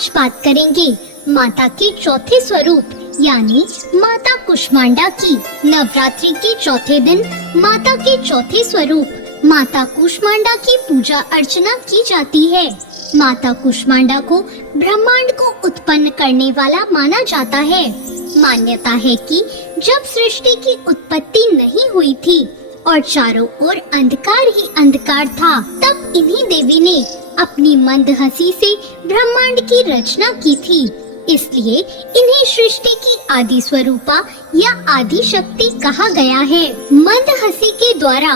आज बात करेंगे माता के चौथे स्वरूप यानी माता कुष्मांडा की। नवरात्रि के चौथे दिन माता के चौथे स्वरूप माता कुष्मांडा की पूजा अर्चना की जाती है। माता कुष्मांडा को ब्रह्मांड को उत्पन्न करने वाला माना जाता है। मान्यता है कि जब सृष्टि की उत्पत्ति नहीं हुई थी और चारों ओर अंधकार ही अंधकार था, तब इन्हीं देवी ने अपनी मंद हंसी से ब्रह्मांड की रचना की थी। इसलिए इन्हें सृष्टि की आदि स्वरूपा या आदि शक्ति कहा गया है। मंद हंसी के द्वारा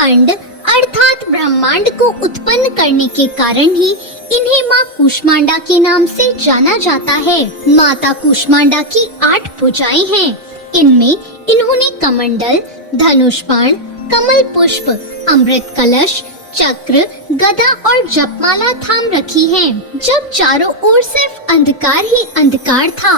अंड अर्थात ब्रह्मांड को उत्पन्न करने के कारण ही इन्हें माँ कुष्मांडा के नाम से जाना जाता है। माता कुष्मांडा की 8 भुजाएं हैं। इनमें इन्होंने कमंडल, धनुष बाण, कमल पुष्प, अमृत कलश, चक्र, गदा और जपमाला थाम रखी है। जब चारों ओर सिर्फ अंधकार ही अंधकार था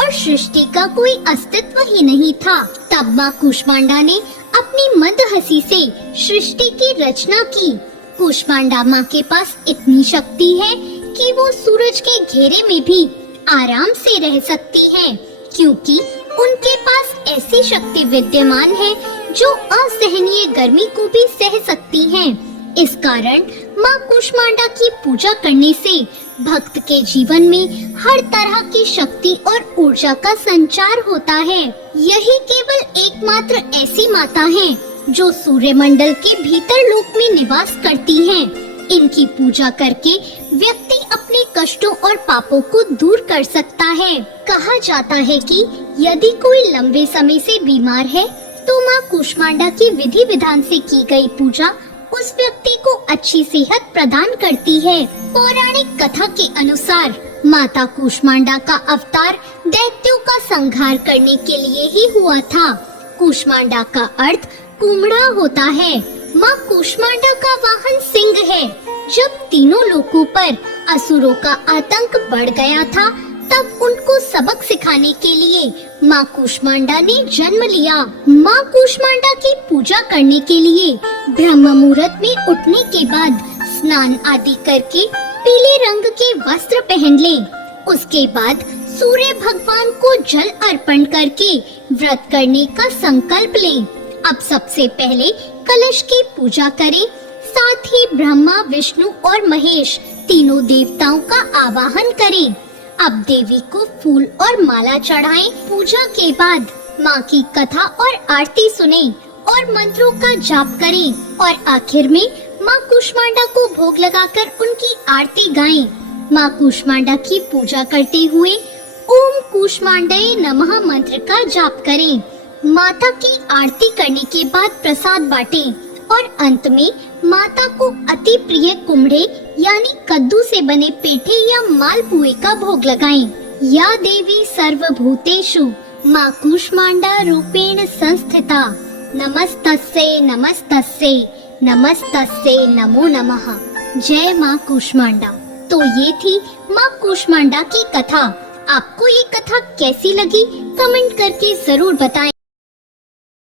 और सृष्टि का कोई अस्तित्व ही नहीं था, तब माँ कुष्मांडा ने अपनी मंद हंसी से सृष्टि की रचना की। कुष्मांडा माँ के पास इतनी शक्ति है कि वो सूरज के घेरे में भी आराम से रह सकती है, क्योंकि उनके पास ऐसी शक्ति विद्यमान है जो असहनीय गर्मी को भी सह सकती है। इस कारण माँ कुष्मांडा की पूजा करने से भक्त के जीवन में हर तरह की शक्ति और ऊर्जा का संचार होता है। यही केवल एकमात्र ऐसी माता है जो सूर्यमंडल के भीतर लोक में निवास करती हैं। इनकी पूजा करके व्यक्ति अपने कष्टों और पापों को दूर कर सकता है। कहा जाता है कि यदि कोई लंबे समय से बीमार है तो माँ कुष्मांडा की विधि विधान से की गई पूजा उस व्यक्ति को अच्छी सेहत प्रदान करती है। पौराणिक कथा के अनुसार माता कुष्मांडा का अवतार दैत्यों का संहार करने के लिए ही हुआ था। कुष्मांडा का अर्थ कुम्हड़ा होता है। माँ कुष्मांडा का वाहन सिंह है। जब तीनों लोकों पर असुरों का आतंक बढ़ गया था, तब उनको सबक सिखाने के लिए माँ कुष्मांडा ने जन्म लिया। माँ कुष्मांडा की पूजा करने के लिए ब्रह्म मुहूर्त में उठने के बाद स्नान आदि करके पीले रंग के वस्त्र पहन लें। उसके बाद सूर्य भगवान को जल अर्पण करके व्रत करने का संकल्प लें। अब सबसे पहले कलश की पूजा करें, साथ ही ब्रह्मा, विष्णु और महेश तीनों देवताओं का आवाहन करें। अब देवी को फूल और माला चढ़ाएं। पूजा के बाद माँ की कथा और आरती सुनें और मंत्रों का जाप करें और आखिर में माँ कुष्मांडा को भोग लगाकर उनकी आरती गाएं। माँ कुष्मांडा की पूजा करते हुए ओम कुष्मांडाय नमः मंत्र का जाप करें। माता की आरती करने के बाद प्रसाद बांटें और अंत में माता को अति प्रिय कुम्हड़े यानी कद्दू से बने पेठे या मालपुए का भोग लगाएं। या देवी सर्वभूतेषु माँ कुष्मांडा रूपेण संस्थिता नमस्तस्यै नमस्तस्यै नमस्तस्यै नमो नमः। जय माँ कुष्मांडा। तो ये थी माँ कुष्मांडा की कथा। आपको ये कथा कैसी लगी कमेंट करके जरूर बताएं।